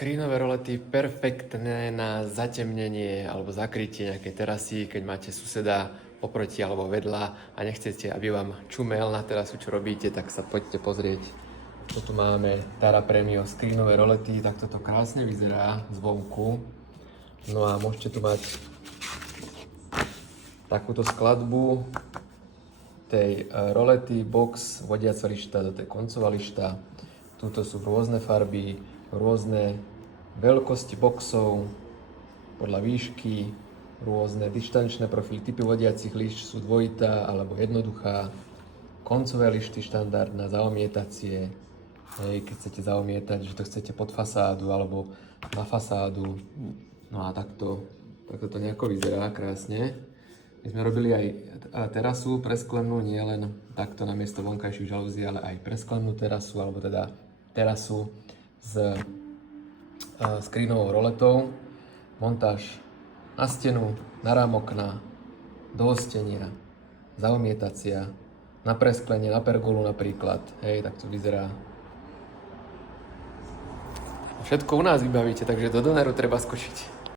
Skrínové rolety perfektné na zatemnenie alebo zakrytie nejakej terasy, keď máte suseda oproti alebo vedľa a nechcete, aby vám čumel na terasu, čo robíte, tak sa poďte pozrieť. Čo tu máme Tara Premio skrínové rolety, tak toto krásne vyzerá zvonku. No a môžete tu mať takúto skladbu tej rolety, box, vodiaca lišta do tej koncová lišta. Tuto sú rôzne farby, rôzne veľkosti boxov podľa výšky, rôzne dištančné profily, typy vodiacich lišt sú dvojitá alebo jednoduchá, koncové lišty štandard na zaomietacie, keď chcete zaomietať, že to chcete pod fasádu alebo na fasádu. No a takto to nejako vyzerá krásne. My sme robili aj terasu presklenú, nie len takto namiesto vonkajších žalúzí, ale aj presklenú terasu, alebo teda terasu s skrínovou roletou. Montáž na stenu, na rám okna, do hostenia, zaomietacia, na presklenie, na pergolu napríklad. Hej, tak to vyzerá. Všetko u nás vybavíte, takže do Doneru treba skočiť.